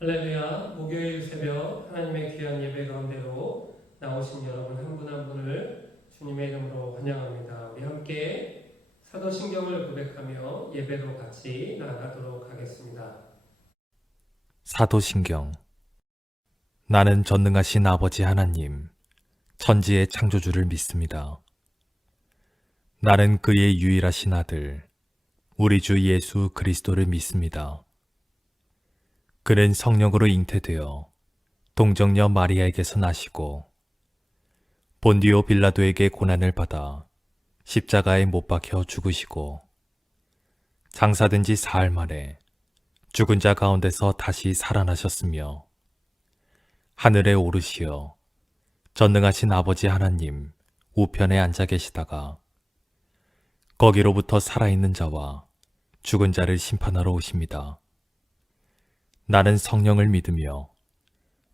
할렐루야, 목요일 새벽 하나님의 귀한 예배 가운데로 나오신 여러분 한 분 한 분을 주님의 이름으로 환영합니다. 우리 함께 사도신경을 고백하며 예배로 같이 나아가도록 하겠습니다. 사도신경. 나는 전능하신 아버지 하나님, 천지의 창조주를 믿습니다. 나는 그의 유일하신 아들, 우리 주 예수 그리스도를 믿습니다. 그는 성령으로 잉태되어 동정녀 마리아에게서 나시고 본디오 빌라도에게 고난을 받아 십자가에 못 박혀 죽으시고 장사된 지 사흘 만에 죽은 자 가운데서 다시 살아나셨으며 하늘에 오르시어 전능하신 아버지 하나님 우편에 앉아 계시다가 거기로부터 살아있는 자와 죽은 자를 심판하러 오십니다. 나는 성령을 믿으며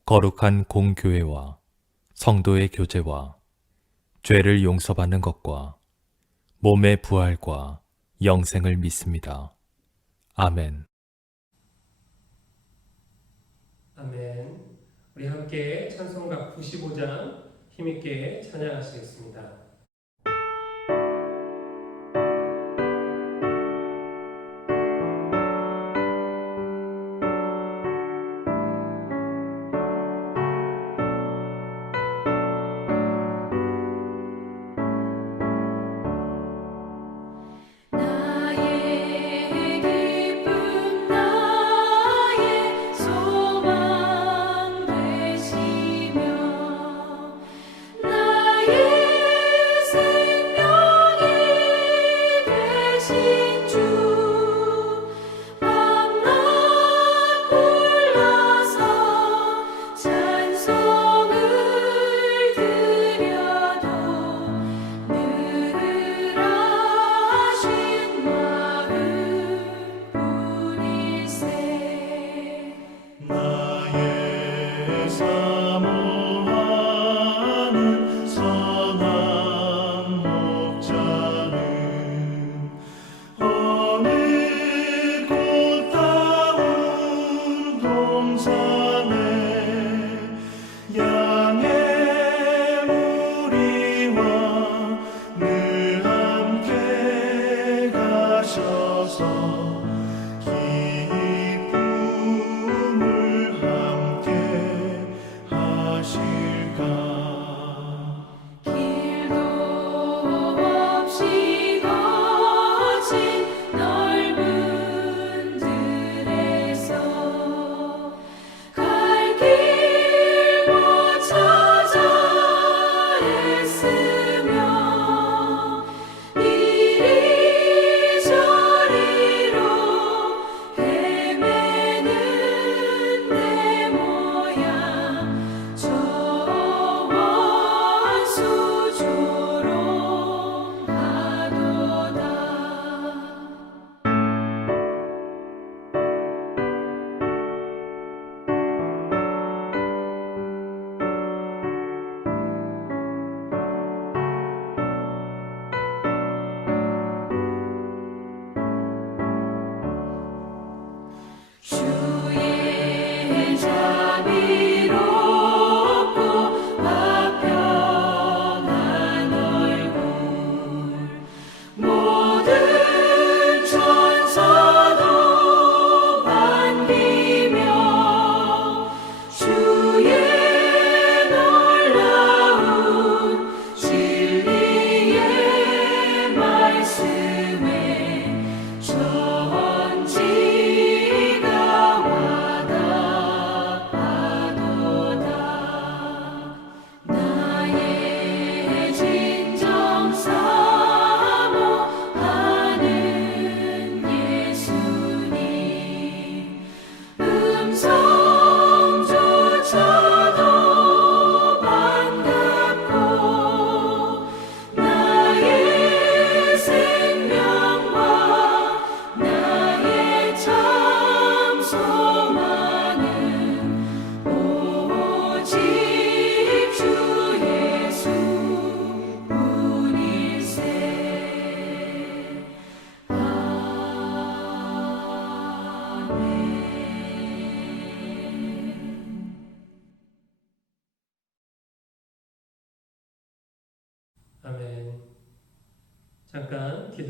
거룩한 공교회와 성도의 교제와 죄를 용서받는 것과 몸의 부활과 영생을 믿습니다. 아멘. 아멘. 우리 함께 찬송가 95장 힘있게 찬양하시겠습니다. 사모하는 선한 목자는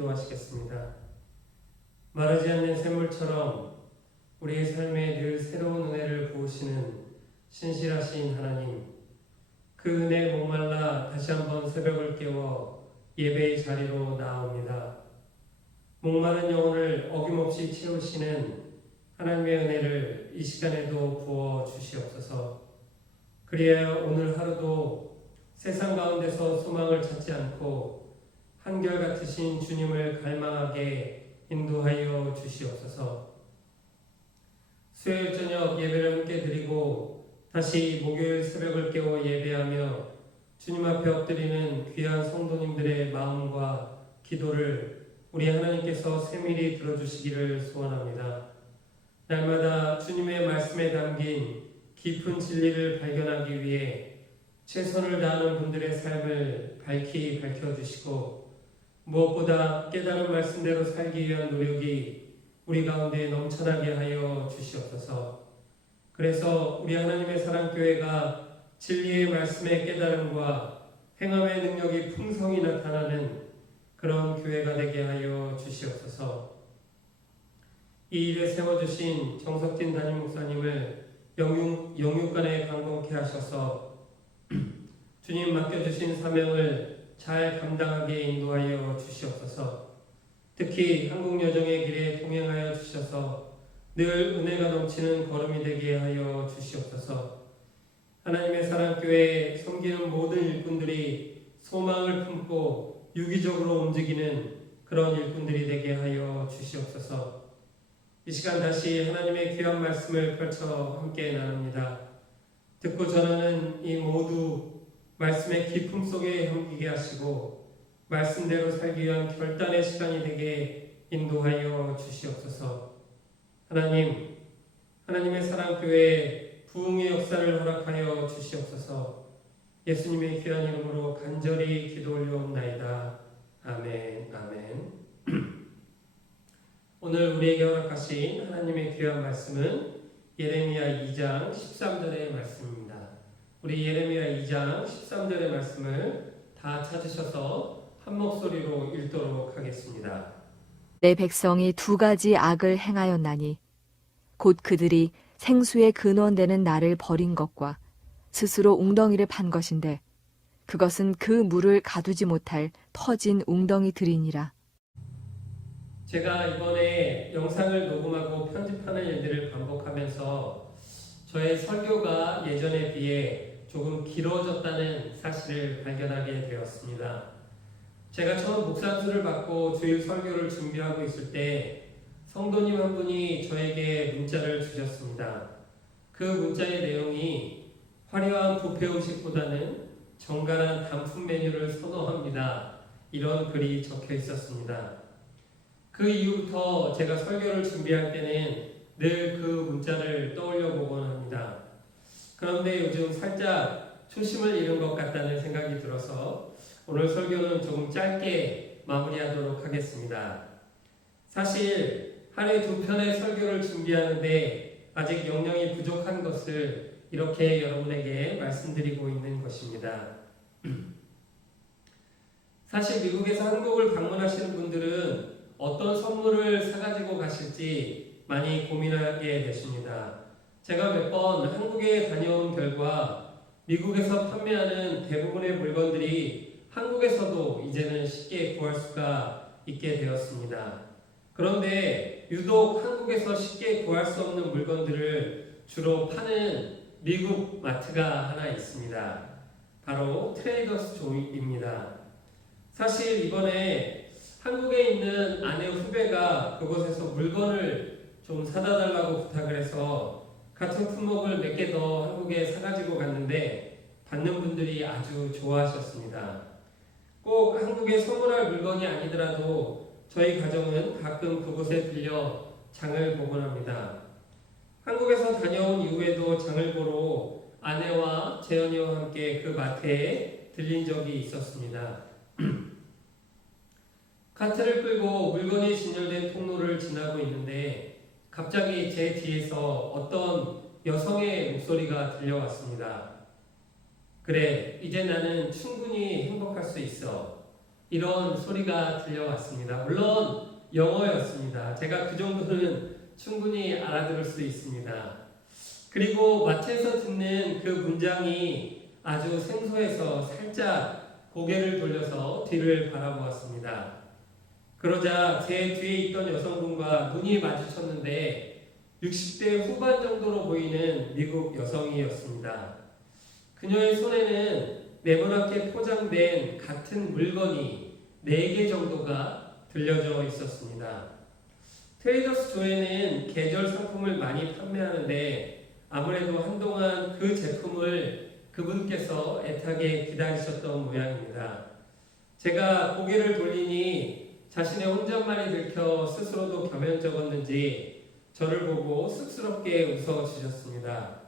기도하시겠습니다. 마르지 않는 샘물처럼 우리의 삶에 늘 새로운 은혜를 부으시는 신실하신 하나님, 그 은혜에 목말라 다시 한번 새벽을 깨워 예배의 자리로 나옵니다. 목마른 영혼을 어김없이 채우시는 하나님의 은혜를 이 시간에도 부어 주시옵소서. 그리하여 오늘 하루도 세상 가운데서 소망을 찾지 않고 한결같으신 주님을 갈망하게 인도하여 주시옵소서. 수요일 저녁 예배를 함께 드리고 다시 목요일 새벽을 깨워 예배하며 주님 앞에 엎드리는 귀한 성도님들의 마음과 기도를 우리 하나님께서 세밀히 들어주시기를 소원합니다. 날마다 주님의 말씀에 담긴 깊은 진리를 발견하기 위해 최선을 다하는 분들의 삶을 밝히 밝혀주시고 무엇보다 깨달은 말씀대로 살기 위한 노력이 우리 가운데 넘쳐나게 하여 주시옵소서. 그래서 우리 하나님의 사랑교회가 진리의 말씀의 깨달음과 행함의 능력이 풍성히 나타나는 그런 교회가 되게 하여 주시옵소서. 이 일에 세워주신 정석진 담임 목사님을 영육간에 강건케 하셔서 주님 맡겨주신 사명을 잘 감당하게 인도하여 주시옵소서. 특히 한국 여정의 길에 동행하여 주셔서 늘 은혜가 넘치는 걸음이 되게 하여 주시옵소서. 하나님의 사랑교회에 섬기는 모든 일꾼들이 소망을 품고 유기적으로 움직이는 그런 일꾼들이 되게 하여 주시옵소서. 이 시간 다시 하나님의 귀한 말씀을 펼쳐 함께 나눕니다. 듣고 전하는 이 모두 말씀의 깊음 속에 함기게 하시고 말씀대로 살기 위한 결단의 시간이 되게 인도하여 주시옵소서. 하나님, 하나님의 사랑교회에 부흥의 역사를 허락하여 주시옵소서. 예수님의 귀한 이름으로 간절히 기도 올려옵나이다. 아멘, 아멘. 오늘 우리에게 허락하신 하나님의 귀한 말씀은 예레미야 2장 13절의 말씀입니다. 우리 예레미야 2장 13절의 말씀을 다 찾으셔서 한 목소리로 읽도록 하겠습니다. 내 백성이 두 가지 악을 행하였나니 곧 그들이 생수의 근원되는 나를 버린 것과 스스로 웅덩이를 판 것인데 그것은 그 물을 가두지 못할 터진 웅덩이들이니라. 제가 이번에 영상을 녹음하고 편집하는 일들을 반복하면서 저의 설교가 예전에 비해 조금 길어졌다는 사실을 발견하게 되었습니다. 제가 처음 목사수를 받고 주일 설교를 준비하고 있을 때 성도님 한 분이 저에게 문자를 주셨습니다. 그 문자의 내용이 화려한 뷔페 음식보다는 정갈한 단품 메뉴를 선호합니다. 이런 글이 적혀 있었습니다. 그 이후부터 제가 설교를 준비할 때는 늘 그 문자를 떠올려 보곤 합니다. 그런데 요즘 살짝 초심을 잃은 것 같다는 생각이 들어서 오늘 설교는 조금 짧게 마무리하도록 하겠습니다. 사실 하루에 2편의 설교를 준비하는데 아직 역량이 부족한 것을 이렇게 여러분에게 말씀드리고 있는 것입니다. 사실 미국에서 한국을 방문하시는 분들은 어떤 선물을 사가지고 가실지 많이 고민하게 되십니다. 제가 몇 번 한국에 다녀온 결과 미국에서 판매하는 대부분의 물건들이 한국에서도 이제는 쉽게 구할 수가 있게 되었습니다. 그런데 유독 한국에서 쉽게 구할 수 없는 물건들을 주로 파는 미국 마트가 하나 있습니다. 바로 트레이더스 조이입니다. 사실 이번에 한국에 있는 아내 후배가 그곳에서 물건을 좀 사다 달라고 부탁을 해서 같은 품목을 몇 개 더 한국에 사가지고 갔는데 받는 분들이 아주 좋아하셨습니다. 꼭 한국에 선물할 물건이 아니더라도 저희 가정은 가끔 그곳에 들려 장을 보곤 합니다. 한국에서 다녀온 이후에도 장을 보러 아내와 재현이와 함께 그 마트에 들린 적이 있었습니다. 카트를 끌고 물건이 진열된 통로를 지나고 있는데 갑자기 제 뒤에서 어떤 여성의 목소리가 들려왔습니다. 그래, 이제 나는 충분히 행복할 수 있어. 이런 소리가 들려왔습니다. 물론 영어였습니다. 제가 그 정도는 충분히 알아들을 수 있습니다. 그리고 마트에서 듣는 그 문장이 아주 생소해서 살짝 고개를 돌려서 뒤를 바라보았습니다. 그러자 제 뒤에 있던 여성분과 눈이 마주쳤는데 60대 후반 정도로 보이는 미국 여성이었습니다. 그녀의 손에는 네모나게 포장된 같은 물건이 4개 정도가 들려져 있었습니다. 트레이더스 조에는 계절 상품을 많이 판매하는데 아무래도 한동안 그 제품을 그분께서 애타게 기다리셨던 모양입니다. 제가 고개를 돌리니 자신의 혼잣말이 들켜 스스로도 겸연쩍었는지 저를 보고 쑥스럽게 웃어주셨습니다.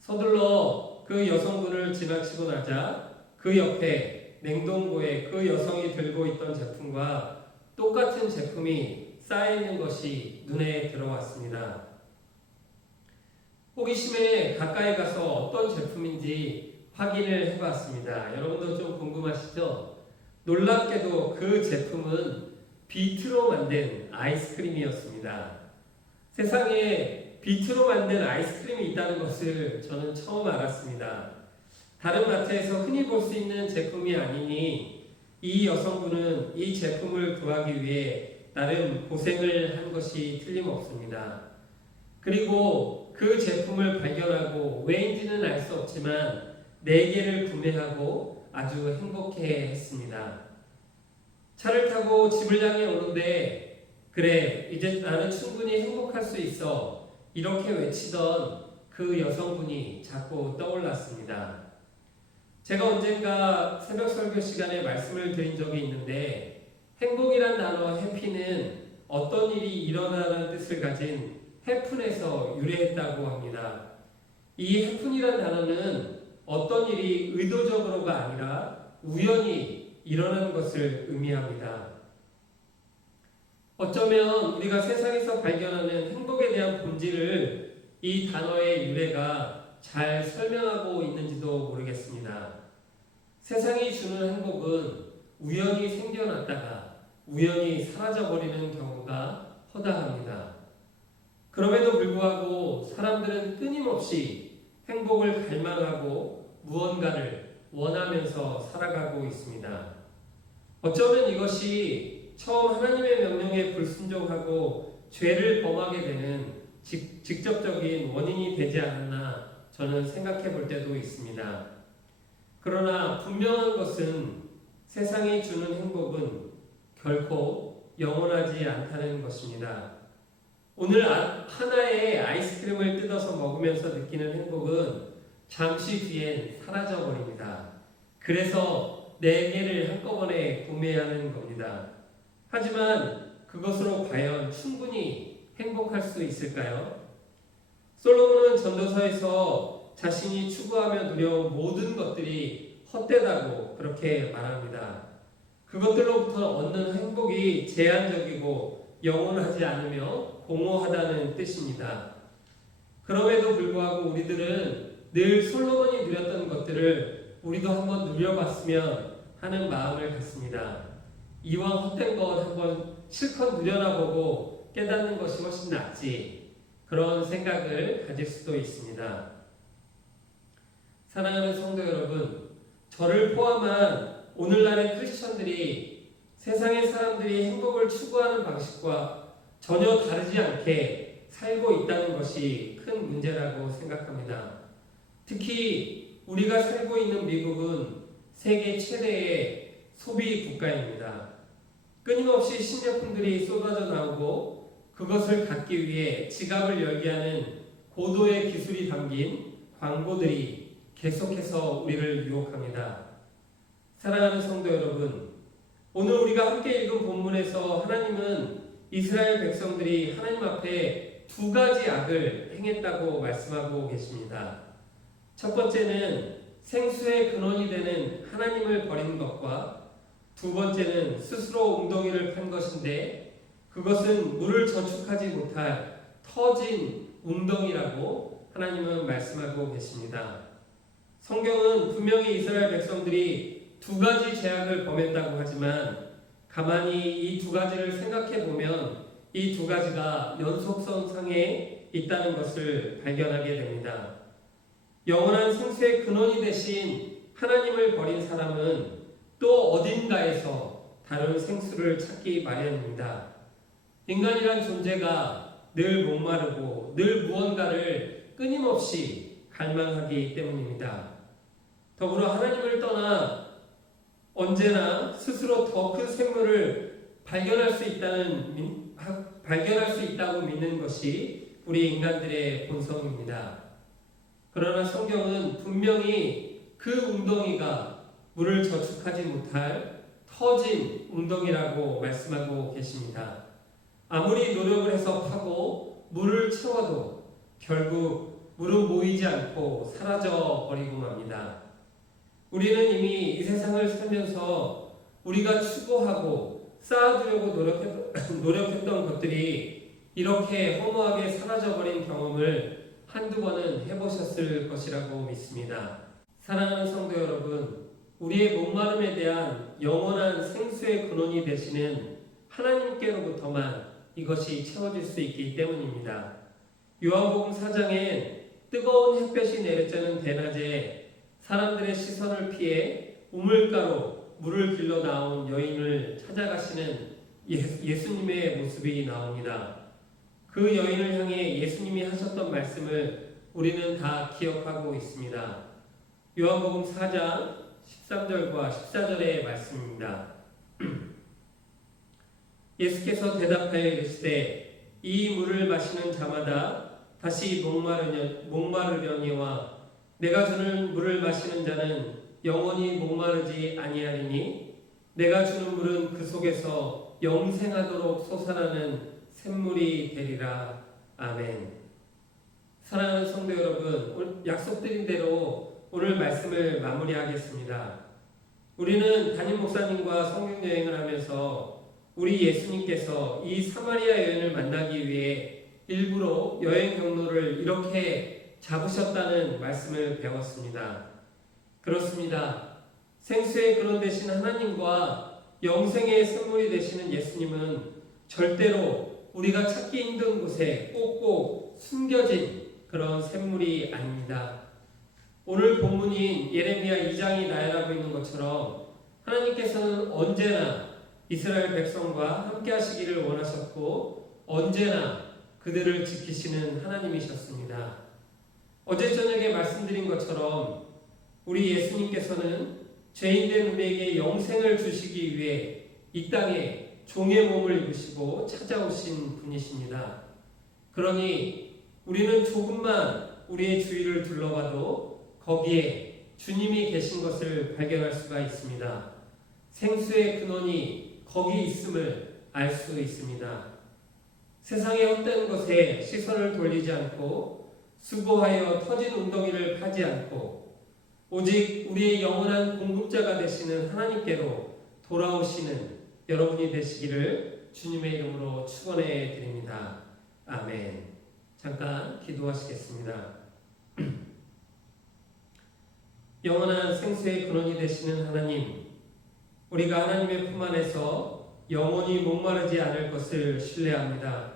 서둘러 그 여성분을 지나치고 나자 그 옆에 냉동고에 그 여성이 들고 있던 제품과 똑같은 제품이 쌓여있는 것이 눈에 들어왔습니다. 호기심에 가까이 가서 어떤 제품인지 확인을 해봤습니다. 여러분도 좀 궁금하시죠? 놀랍게도 그 제품은 비트로 만든 아이스크림이었습니다. 세상에 비트로 만든 아이스크림이 있다는 것을 저는 처음 알았습니다. 다른 마트에서 흔히 볼 수 있는 제품이 아니니 이 여성분은 이 제품을 구하기 위해 나름 고생을 한 것이 틀림없습니다. 그리고 그 제품을 발견하고 왜인지는 알 수 없지만 4개를 구매하고 아주 행복해 했습니다. 차를 타고 집을 향해 오는데 그래 이제 나는 충분히 행복할 수 있어 이렇게 외치던 그 여성분이 자꾸 떠올랐습니다. 제가 언젠가 새벽 설교 시간에 말씀을 드린 적이 있는데 행복이란 단어 해피는 어떤 일이 일어나는 뜻을 가진 해픈에서 유래했다고 합니다. 이 해픈이란 단어는 어떤 일이 의도적으로가 아니라 우연히 일어나는 것을 의미합니다. 어쩌면 우리가 세상에서 발견하는 행복에 대한 본질을 이 단어의 유래가 잘 설명하고 있는지도 모르겠습니다. 세상이 주는 행복은 우연히 생겨났다가 우연히 사라져버리는 경우가 허다합니다. 그럼에도 불구하고 사람들은 끊임없이 행복을 갈망하고 무언가를 원하면서 살아가고 있습니다. 어쩌면 이것이 처음 하나님의 명령에 불순종하고 죄를 범하게 되는 직접적인 원인이 되지 않았나 저는 생각해 볼 때도 있습니다. 그러나 분명한 것은 세상이 주는 행복은 결코 영원하지 않다는 것입니다. 오늘 하나의 아이스크림을 뜯어서 먹으면서 느끼는 행복은 잠시 뒤엔 사라져버립니다. 그래서 4개를 한꺼번에 구매하는 겁니다. 하지만 그것으로 과연 충분히 행복할 수 있을까요? 솔로몬은 전도서에서 자신이 추구하며 누려온 모든 것들이 헛되다고 그렇게 말합니다. 그것들로부터 얻는 행복이 제한적이고 영원하지 않으며 공허하다는 뜻입니다. 그럼에도 불구하고 우리들은 늘 솔로몬이 누렸던 것들을 우리도 한번 누려봤으면 하는 마음을 갖습니다. 이왕 헛된 것 한번 실컷 누려나 보고 깨닫는 것이 훨씬 낫지 그런 생각을 가질 수도 있습니다. 사랑하는 성도 여러분, 저를 포함한 오늘날의 크리스천들이 세상의 사람들이 행복을 추구하는 방식과 전혀 다르지 않게 살고 있다는 것이 큰 문제라고 생각합니다. 특히 우리가 살고 있는 미국은 세계 최대의 소비 국가입니다. 끊임없이 신제품들이 쏟아져 나오고 그것을 갖기 위해 지갑을 열게 하는 고도의 기술이 담긴 광고들이 계속해서 우리를 유혹합니다. 사랑하는 성도 여러분, 오늘 우리가 함께 읽은 본문에서 하나님은 이스라엘 백성들이 하나님 앞에 2가지 악을 행했다고 말씀하고 계십니다. 첫 번째는 생수의 근원이 되는 하나님을 버린 것과 두 번째는 스스로 웅덩이를 판 것인데 그것은 물을 저축하지 못할 터진 웅덩이라고 하나님은 말씀하고 계십니다. 성경은 분명히 이스라엘 백성들이 두 가지 죄악을 범했다고 하지만 가만히 이 두 가지를 생각해 보면 이 두 가지가 연속선상에 있다는 것을 발견하게 됩니다. 영원한 생수의 근원이 되신 하나님을 버린 사람은 또 어딘가에서 다른 생수를 찾기 마련입니다. 인간이란 존재가 늘 목마르고 늘 무언가를 끊임없이 갈망하기 때문입니다. 더불어 하나님을 떠나 언제나 스스로 더 큰 생물을 발견할 수 있다고 믿는 것이 우리 인간들의 본성입니다. 그러나 성경은 분명히 그 웅덩이가 물을 저축하지 못할 터진 웅덩이라고 말씀하고 계십니다. 아무리 노력을 해서 파고 물을 채워도 결국 물은 모이지 않고 사라져 버리고 맙니다. 우리는 이미 이 세상을 살면서 우리가 추구하고 쌓아두려고 노력했던 것들이 이렇게 허무하게 사라져버린 경험을 한두 번은 해보셨을 것이라고 믿습니다. 사랑하는 성도 여러분, 우리의 목마름에 대한 영원한 생수의 근원이 되시는 하나님께로부터만 이것이 채워질 수 있기 때문입니다. 요한복음 4장엔 뜨거운 햇볕이 내리쬐는 대낮에 사람들의 시선을 피해 우물가로 물을 길러 나온 여인을 찾아가시는 예수님의 모습이 나옵니다. 그 여인을 향해 예수님이 하셨던 말씀을 우리는 다 기억하고 있습니다. 요한복음 4장 13절과 14절의 말씀입니다. 예수께서 대답하여 이르시되 이 물을 마시는 자마다 다시 목마르려니와 내가 주는 물을 마시는 자는 영원히 목마르지 아니하리니 내가 주는 물은 그 속에서 영생하도록 솟아나는 샘물이 되리라. 아멘. 사랑하는 성도 여러분, 약속드린 대로 오늘 말씀을 마무리하겠습니다. 우리는 담임 목사님과 성경 여행을 하면서 우리 예수님께서 이 사마리아 여인을 만나기 위해 일부러 여행 경로를 이렇게 잡으셨다는 말씀을 배웠습니다. 그렇습니다. 생수의 근원 되신 하나님과 영생의 샘물이 되시는 예수님은 절대로 우리가 찾기 힘든 곳에 꼭꼭 숨겨진 그런 샘물이 아닙니다. 오늘 본문인 예레미야 2장이 나열하고 있는 것처럼 하나님께서는 언제나 이스라엘 백성과 함께 하시기를 원하셨고 언제나 그들을 지키시는 하나님이셨습니다. 어제 저녁에 말씀드린 것처럼 우리 예수님께서는 죄인된 우리에게 영생을 주시기 위해 이 땅에 종의 몸을 입으시고 찾아오신 분이십니다. 그러니 우리는 조금만 우리의 주위를 둘러봐도 거기에 주님이 계신 것을 발견할 수가 있습니다. 생수의 근원이 거기 있음을 알 수 있습니다. 세상의 헛된 것에 시선을 돌리지 않고 수고하여 터진 웅덩이를 파지 않고 오직 우리의 영원한 공급자가 되시는 하나님께로 돌아오시는 여러분이 되시기를 주님의 이름으로 축원해 드립니다. 아멘. 잠깐 기도하시겠습니다. 영원한 생수의 근원이 되시는 하나님, 우리가 하나님의 품 안에서 영원히 목마르지 않을 것을 신뢰합니다.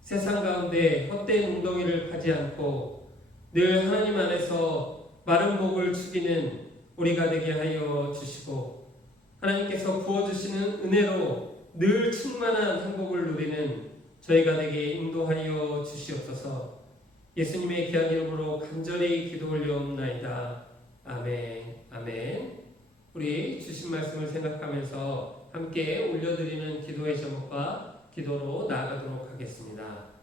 세상 가운데 헛된 웅덩이를 파지 않고 늘 하나님 안에서 마른 목을 축이는 우리가 되게 하여 주시고 하나님께서 부어주시는 은혜로 늘 충만한 행복을 누리는 저희가 되게 인도하여 주시옵소서. 예수님의 귀한 이름으로 간절히 기도 올려옵나이다. 아멘. 아멘. 우리 주신 말씀을 생각하면서 함께 올려드리는 기도의 제목과 기도로 나아가도록 하겠습니다.